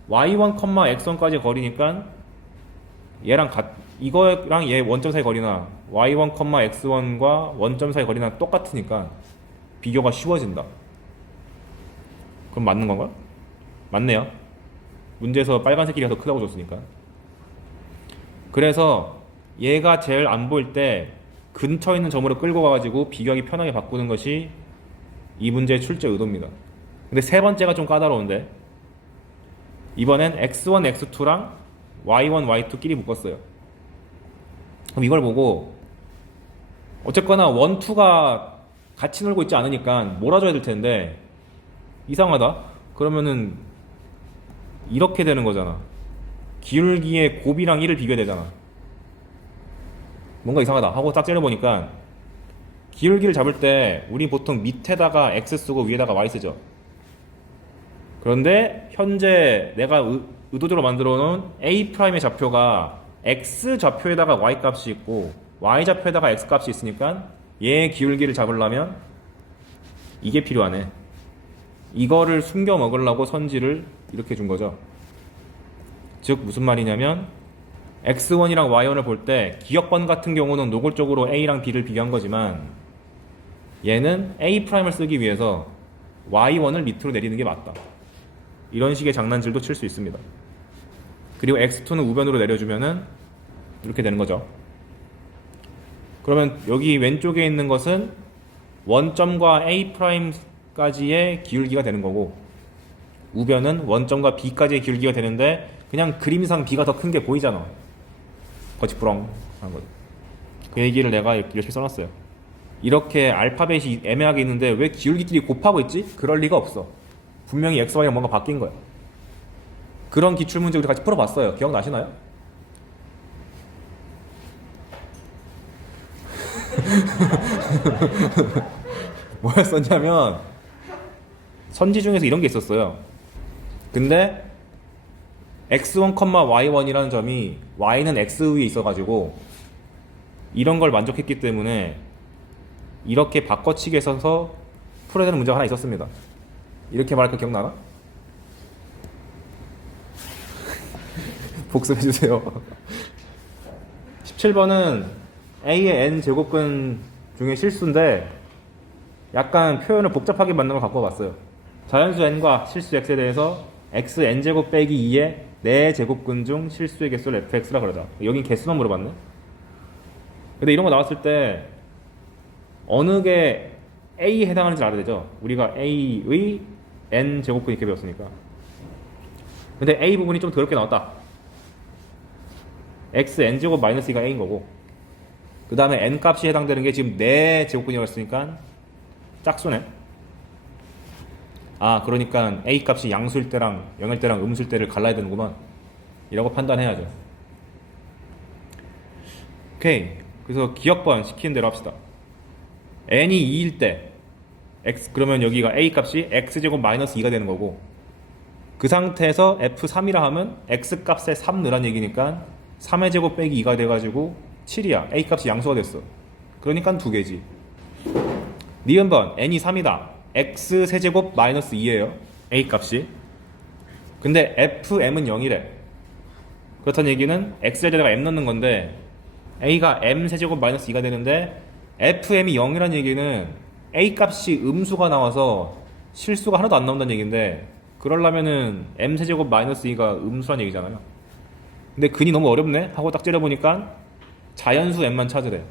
y1, x1까지 거리니까 얘랑 이거랑 얘 원점 사이 거리나 y1, x1과 원점 사이 거리나 똑같으니까 비교가 쉬워진다. 그럼 맞는 건가? 맞네요. 문제에서 빨간색 길이가 더 크다고 줬으니까. 그래서 얘가 제일 안 보일 때 근처에 있는 점으로 끌고 가가지고 비교하기 편하게 바꾸는 것이 이 문제의 출제 의도입니다. 근데 세 번째가 좀 까다로운데, 이번엔 x1, x2랑 y1, y2끼리 묶었어요. 그럼 이걸 보고 어쨌거나 1, 2가 같이 놀고 있지 않으니까 몰아줘야 될 텐데 이상하다. 그러면은 이렇게 되는 거잖아. 기울기의 곱이랑 1을 비교해야 되잖아. 뭔가 이상하다 하고 딱 째려보니까 기울기를 잡을 때 우리 보통 밑에다가 x 쓰고 위에다가 y 쓰죠. 그런데 현재 내가 의도적으로 만들어 놓은 A'의 좌표가 x 좌표에다가 y 값이 있고 y 좌표에다가 x 값이 있으니까 얘의 기울기를 잡으려면 이게 필요하네. 이거를 숨겨 먹으려고 선지를 이렇게 준 거죠. 즉 무슨 말이냐면 x1이랑 y1을 볼 때 기억번 같은 경우는 노골적으로 a랑 b를 비교한 거지만 얘는 A'을 쓰기 위해서 y1을 밑으로 내리는 게 맞다. 이런 식의 장난질도 칠 수 있습니다. 그리고 x2는 우변으로 내려주면은 이렇게 되는 거죠. 그러면 여기 왼쪽에 있는 것은 원점과 A'까지의 기울기가 되는 거고, 우변은 원점과 B까지의 기울기가 되는데 그냥 그림상 B가 더 큰 게 보이잖아. 거치부렁 하는 거죠. 그 얘기를 내가 이렇게 써놨어요. 이렇게 알파벳이 애매하게 있는데 왜 기울기끼리 곱하고 있지? 그럴 리가 없어. 분명히 x, y랑 뭔가 바뀐 거야. 그런 기출문제 우리 같이 풀어봤어요. 기억나시나요? 뭐였었냐면 선지 중에서 이런 게 있었어요. 근데 x1, y1이라는 점이 y는 x 위에 있어가지고 이런 걸 만족했기 때문에 이렇게 바꿔치기 해서 풀어야 되는 문제가 하나 있었습니다. 이렇게 말할 거 기억나나? 복습해주세요. 17번은 A의 n 제곱근 중에 실수인데 약간 표현을 복잡하게 만든 걸 갖고 와봤어요. 자연수 n과 실수 x에 대해서 x n제곱 빼기 2의 4제곱근 중 실수의 개수를 fx라 그러자. 여긴 개수만 물어봤네. 근데 이런 거 나왔을 때 어느 게 A에 해당하는지 알아야 되죠. 우리가 A의 n제곱근 이렇게 배웠으니까. 근데 A 부분이 좀 더럽게 나왔다. x n제곱 마이너스 2가 A인 거고, 그 다음에 n 값이 해당되는 게 지금 4제곱근이라고 했으니까 짝수네. 아, 그러니까 A 값이 양수일 때랑 0일 때랑 음수일 때를 갈라야 되는구만. 이라고 판단해야죠. 오케이. 그래서 기억번 시키는 대로 합시다. n이 2일 때 x, 그러면 여기가 A 값이 x제곱 마이너스 2가 되는 거고, 그 상태에서 f3이라 하면 x 값에 3 넣으란 얘기니까 3의 제곱 빼기 2가 돼가지고 7이야. A 값이 양수가 됐어. 그러니까 2개지. 니은번 n이 3이다. x 세제곱 마이너스 2예요. A 값이. 근데 fm은 0이래. 그렇다는 얘기는 x에다가 m 넣는 건데 a가 m 세제곱 마이너스 2가 되는데 fm이 0이라는 얘기는 A 값이 음수가 나와서 실수가 하나도 안 나온다는 얘기인데, 그러려면은 m 세제곱 마이너스 2가 음수란 얘기잖아요. 근데 근이 너무 어렵네 하고 딱 째려보니까 자연수 m만 찾으래.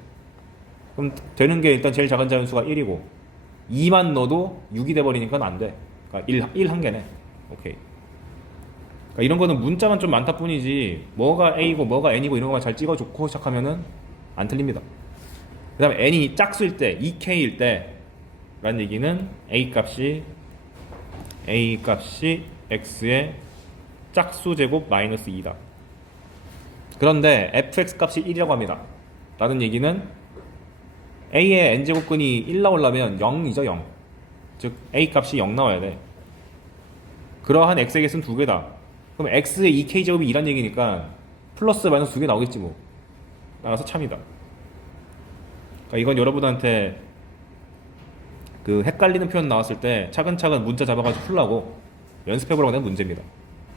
그럼 되는 게 일단 제일 작은 자연수가 1이고 2만 넣어도 6이 돼버리니까 안 돼. 그러니까 1 한 개네. 오케이. 그러니까 이런 거는 문자만 좀 많다 뿐이지 뭐가 A고 뭐가 N이고 이런 것만 잘 찍어주고 시작하면은 안 틀립니다. 그 다음에 N이 짝수일 때 2K일 때 라는 얘기는 A 값이 X의 짝수 제곱 마이너스 2다. 그런데 fx 값이 1이라고 합니다. 라는 얘기는 A의 n제곱근이 1 나오려면 0이죠. 0. 즉 A 값이 0 나와야 돼. 그러한 x의 개수는 2개다. 그럼 x의 2k제곱이 2란 얘기니까 플러스 마이너스 2개 나오겠지 뭐. 나가서 참이다. 그러니까 이건 여러분한테 그 헷갈리는 표현 나왔을 때 차근차근 문자 잡아가지고 풀라고 연습해보라고 낸 문제입니다.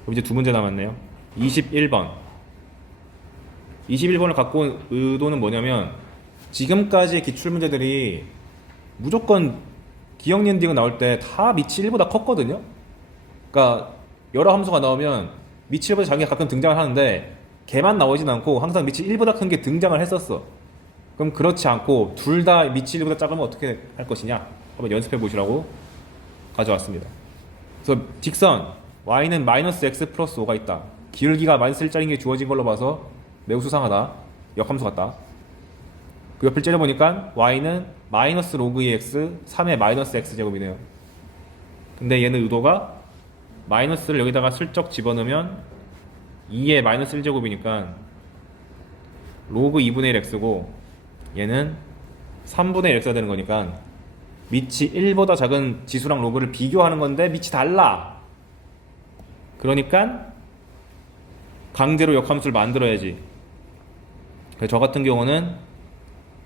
그럼 이제 2문제 남았네요. 21번. 21번을 갖고 온 의도는 뭐냐면, 지금까지의 기출문제들이 무조건 기억 엔딩 나올 때 다 밑이 1보다 컸거든요. 그러니까 여러 함수가 나오면 밑이 1보다 작은 게 가끔 등장을 하는데 걔만 나오진 않고 항상 밑이 1보다 큰 게 등장을 했었어. 그럼 그렇지 않고 둘 다 밑이 1보다 작으면 어떻게 할 것이냐 한번 연습해 보시라고 가져왔습니다. 그래서 직선 y는 마이너스 x 플러스 5가 있다. 기울기가 마이너스 1짜리인 게 주어진 걸로 봐서 매우 수상하다. 역함수 같다. 그 옆을 째려보니까 y는 마이너스 로그 2x 3의 마이너스 x제곱이네요. 근데 얘는 의도가 마이너스를 여기다가 슬쩍 집어넣으면 2의 마이너스 1제곱이니까 로그 2분의 1 x고 얘는 3분의 1 x가 되는 거니까 밑이 1보다 작은 지수랑 로그를 비교하는 건데 밑이 달라. 그러니까 강제로 역함수를 만들어야지. 그래서 저 같은 경우는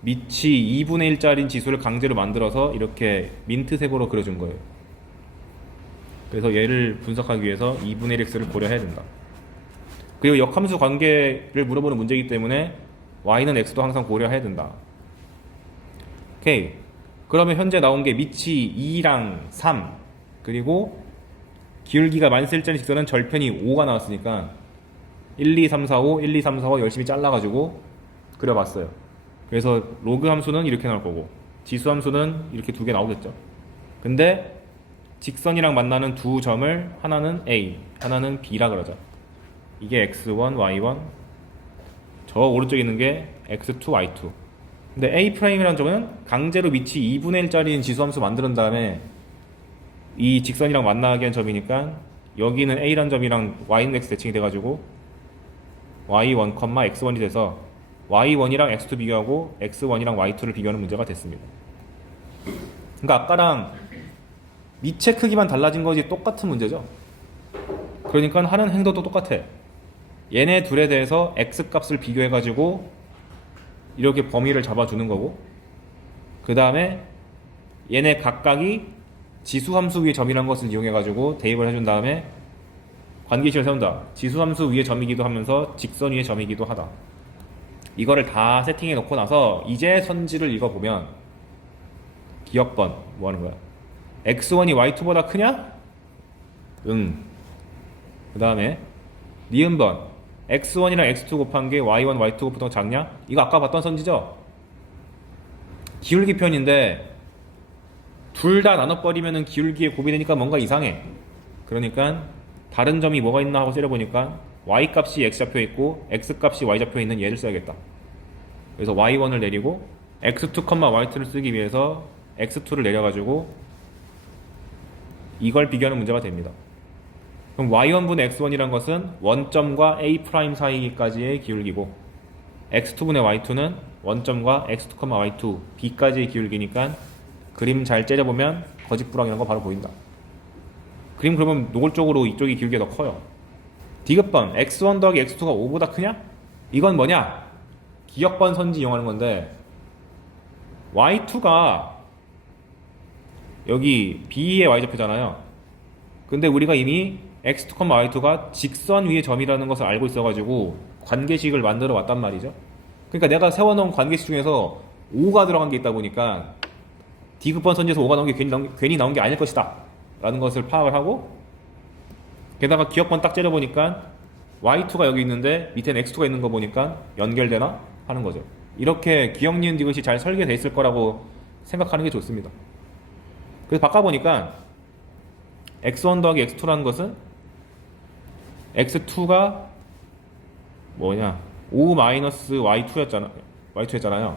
밑이 2분의 1짜리인 지수를 강제로 만들어서 이렇게 민트색으로 그려준 거예요. 그래서 얘를 분석하기 위해서 2분의 1 x를 고려해야 된다. 그리고 역함수 관계를 물어보는 문제이기 때문에 y는 x도 항상 고려해야 된다. 오케이. 그러면 현재 나온 게 밑이 2랑 3 그리고 기울기가 마이너스 1짜리 직선은 절편이 5가 나왔으니까 1, 2, 3, 4, 5, 1, 2, 3, 4, 5 열심히 잘라가지고 그려봤어요. 그래서 로그 함수는 이렇게 나올 거고 지수 함수는 이렇게 두 개 나오겠죠. 근데 직선이랑 만나는 두 점을 하나는 A, 하나는 B라 그러죠. 이게 x1, y1, 저 오른쪽에 있는 게 x2, y2. 근데 A'이라는 점은 강제로 밑이 2분의 1짜리인 지수함수 만드는 다음에 이 직선이랑 만나게 한 점이니까 여기는 A라는 점이랑 Y는 X 대칭이 돼가지고 Y1, X1이 돼서 Y1이랑 X2 비교하고 X1이랑 Y2를 비교하는 문제가 됐습니다. 그러니까 아까랑 밑의 크기만 달라진 거지 똑같은 문제죠. 그러니까 하는 행동도 똑같아. 얘네 둘에 대해서 X 값을 비교해가지고 이렇게 범위를 잡아주는 거고, 그 다음에 얘네 각각이 지수함수 위의 점이라는 것을 이용해가지고 대입을 해준 다음에 관계식을 세운다. 지수함수 위의 점이기도 하면서 직선 위의 점이기도 하다. 이거를 다 세팅해 놓고 나서 이제 선지를 읽어보면 기억번 뭐 하는 거야? x1이 y2보다 크냐? 응. 그 다음에 니은번 x1이랑 x2 곱한 게 y1, y2 곱보다 작냐? 이거 아까 봤던 선지죠? 기울기 편인데 둘 다 나눠버리면은 기울기에 곱이 되니까 뭔가 이상해. 그러니까 다른 점이 뭐가 있나 하고 째려보니까 y 값이 x 잡혀 있고 x 값이 y 잡혀 있는 얘를 써야겠다. 그래서 y1을 내리고 x2, y2를 쓰기 위해서 x2를 내려가지고 이걸 비교하는 문제가 됩니다. 그럼 y1분의 x1이란 것은 원점과 a' 사이까지의 기울기고 x2분의 y2는 원점과 x2, y2, b까지의 기울기니까 그림 잘 째려보면 거짓부랑이라는 거 바로 보인다. 그림 그러면 노골적으로 이쪽이 기울기가 더 커요. 디귿번 x1 더하기 x2가 5보다 크냐? 이건 뭐냐? 기역번 선지 이용하는 건데 y2가 여기 b의 y좌표잖아요. 근데 우리가 이미 x2, y2가 직선 위의 점이라는 것을 알고 있어가지고 관계식을 만들어 왔단 말이죠. 그러니까 내가 세워놓은 관계식 중에서 5가 들어간 게 있다 보니까 디귿번 선지에서 5가 나온 게 괜히 나온 게 아닐 것이다 라는 것을 파악을 하고, 게다가 기역번 딱 째려보니까 y2가 여기 있는데 밑에는 x2가 있는 거 보니까 연결되나? 하는 거죠. 이렇게 기역, 니은, 디귿이 잘 설계되어 있을 거라고 생각하는 게 좋습니다. 그래서 바꿔보니까 x1 더하기 x2라는 것은 x2가 뭐냐 5-y2였잖아요.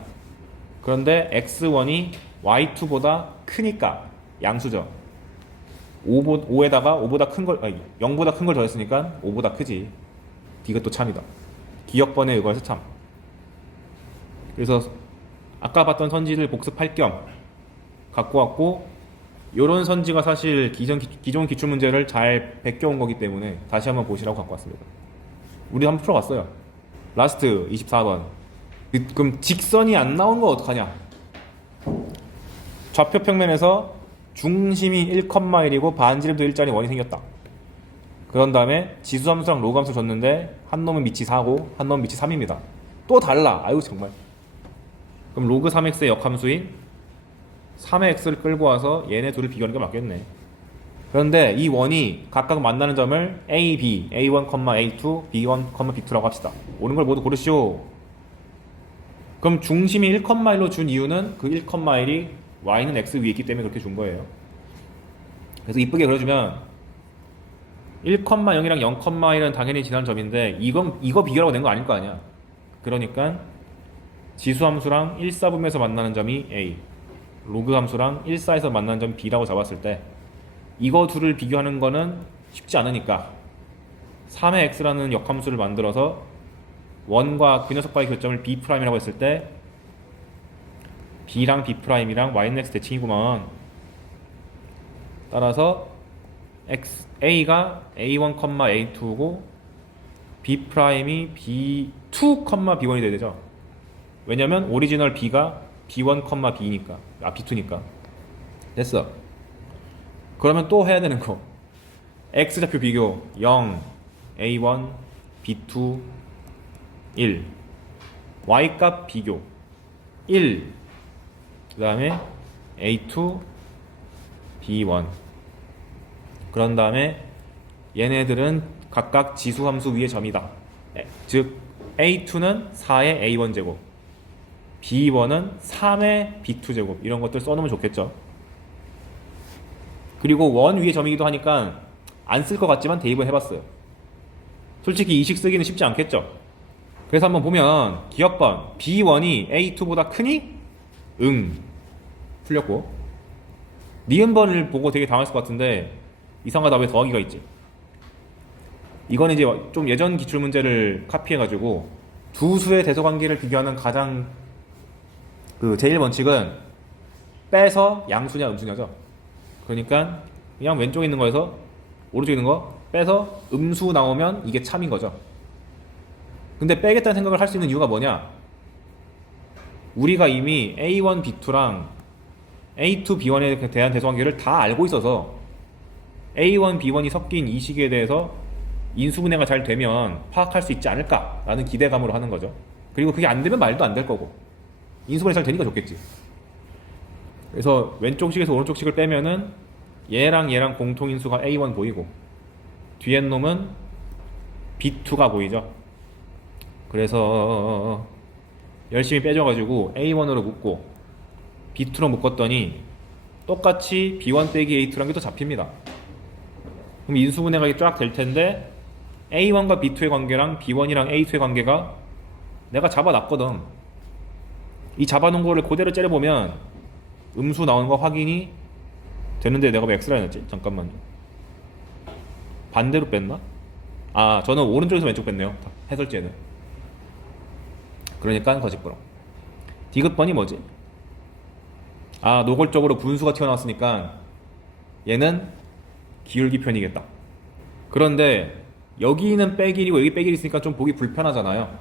그런데 x1이 y2보다 크니까 양수죠. 5에다가 5보다 큰 걸, 0보다 큰 걸 더했으니까 5보다 크지. 디귿도 참이다. 기역번에 의거해서 참. 그래서 아까 봤던 선지를 복습할 겸 갖고 왔고, 요런 선지가 사실 기존 기출문제를 잘 베껴온 거기 때문에 다시 한번 보시라고 갖고 왔습니다. 우리 한번 풀어봤어요. 라스트 24번. 그럼 직선이 안 나온 거 어떡하냐? 좌표 평면에서 중심이 1,1이고 반지름도 일자리 원이 생겼다. 그런 다음에 지수함수랑 로그함수 줬는데 한 놈은 밑이 4고 한 놈은 밑이 3입니다. 또 달라. 아유 정말. 그럼 로그 3x의 역함수인 3의 x를 끌고 와서 얘네 둘을 비교하는 게 맞겠네. 그런데 이 원이 각각 만나는 점을 a, b, a1, a2, b1, b2라고 합시다. 오는 걸 모두 고르시오. 그럼 중심이 1,1로 준 이유는 그 1,1이 y는 x 위에 있기 때문에 그렇게 준 거예요. 그래서 이쁘게 그려주면 1,0이랑 0,1은 당연히 지난 점인데 이거 비교라고 낸 거 아닐 거 아니야. 그러니까 지수함수랑 1,4분면에서 만나는 점이 a, 로그 함수랑 1,4에서 만나는 점이 b라고 잡았을 때 이거 둘을 비교하는 거는 쉽지 않으니까 3의 x라는 역함수를 만들어서 원과 그 녀석과의 교점을 b'이라고 했을 때 b랑 b'이랑 y는 x 대칭이구만. 따라서 a가 a1, a2고 b'이 b2, b1이 돼야 되죠. 왜냐면 오리지널 b가 b1, b니까 b2니까. 됐어. 그러면 또 해야 되는 거 x좌표 비교 0, a1, b2, 1 y값 비교 1, 그 다음에 a2, b1. 그런 다음에 얘네들은 각각 지수함수 위의 점이다. 즉 a2는 4의 a1 제곱, b1은 3의 b2 제곱. 이런 것들 써놓으면 좋겠죠. 그리고 원 위의 점이기도 하니까 안 쓸 것 같지만 대입을 해봤어요. 솔직히 이 식 쓰기는 쉽지 않겠죠. 그래서 한번 보면 기역번 b1이 a2보다 크니? 응. 풀렸고, 니은번을 보고 되게 당했을 것 같은데 이상하다, 왜 더하기가 있지? 이건 이제 좀 예전 기출문제를 카피해가지고 두 수의 대소관계를 비교하는 가장 제일 원칙은 빼서 양수냐 음수냐죠. 그러니까 그냥 왼쪽에 있는 거에서 오른쪽에 있는 거 빼서 음수 나오면 이게 참인 거죠. 근데 빼겠다는 생각을 할 수 있는 이유가 뭐냐? 우리가 이미 A1, B2랑 A2, B1에 대한 대소관계를 다 알고 있어서 A1, B1이 섞인 이 식에 대해서 인수분해가 잘 되면 파악할 수 있지 않을까라는 기대감으로 하는 거죠. 그리고 그게 안 되면 말도 안 될 거고. 인수분해 잘 되니까 좋겠지. 그래서 왼쪽 식에서 오른쪽 식을 빼면은 얘랑 공통인수가 A1 보이고 뒤에 놈은 B2가 보이죠. 그래서 열심히 빼줘가지고 A1으로 묶고 B2로 묶었더니 똑같이 B1 빼기 A2란 게 또 잡힙니다. 그럼 인수분해가 쫙 될 텐데 A1과 B2의 관계랑 B1이랑 A2의 관계가 내가 잡아놨거든. 이 잡아놓은 거를 그대로 째려보면 음수 나오는 거 확인이 되는데 내가 왜 X라 해놨지? 잠깐만요. 반대로 뺐나? 아, 저는 오른쪽에서 왼쪽 뺐네요. 해설지에는. 그러니까 거짓부렁. 디귿번이 뭐지? 아, 노골적으로 분수가 튀어나왔으니까 얘는 기울기 편이겠다. 그런데 여기는 빼길이고 여기 빼길이 있으니까 좀 보기 불편하잖아요.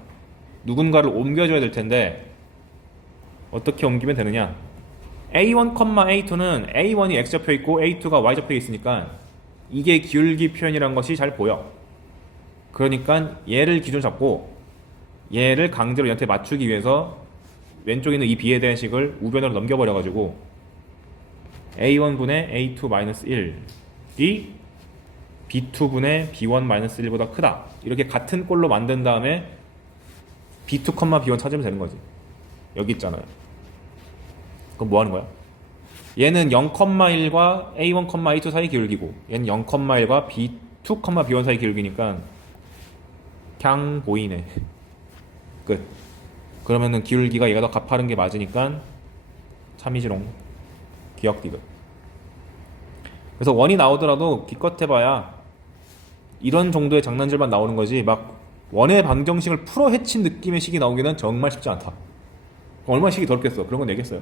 누군가를 옮겨줘야 될 텐데 어떻게 옮기면 되느냐? A1, A2는 A1이 X좌표에 있고 A2가 Y좌표에 있으니까 이게 기울기 표현이라는 것이 잘 보여. 그러니까 얘를 기준 잡고 얘를 강제로 얘한테 맞추기 위해서 왼쪽에 있는 이 B에 대한 식을 우변으로 넘겨버려가지고 A1분의 A2-1이 B2분의 B1-1보다 크다. 이렇게 같은 꼴로 만든 다음에 B2, B1 찾으면 되는 거지. 여기 있잖아요. 그럼 뭐 하는 거야? 얘는 0,1과 A1, A2 사이 기울기고 얘는 0,1과 B2, B1 사이 기울기니까 그냥 보이네. 끝. 그러면은 기울기가 얘가 더 가파른 게 맞으니까 참이지롱. 기억디귿. 그래서 원이 나오더라도 기껏 해봐야 이런 정도의 장난질만 나오는 거지 막 원의 방정식을 풀어 헤친 느낌의 식이 나오기는 정말 쉽지 않다. 얼마나 식이 더럽겠어. 그런 건 내겠어요.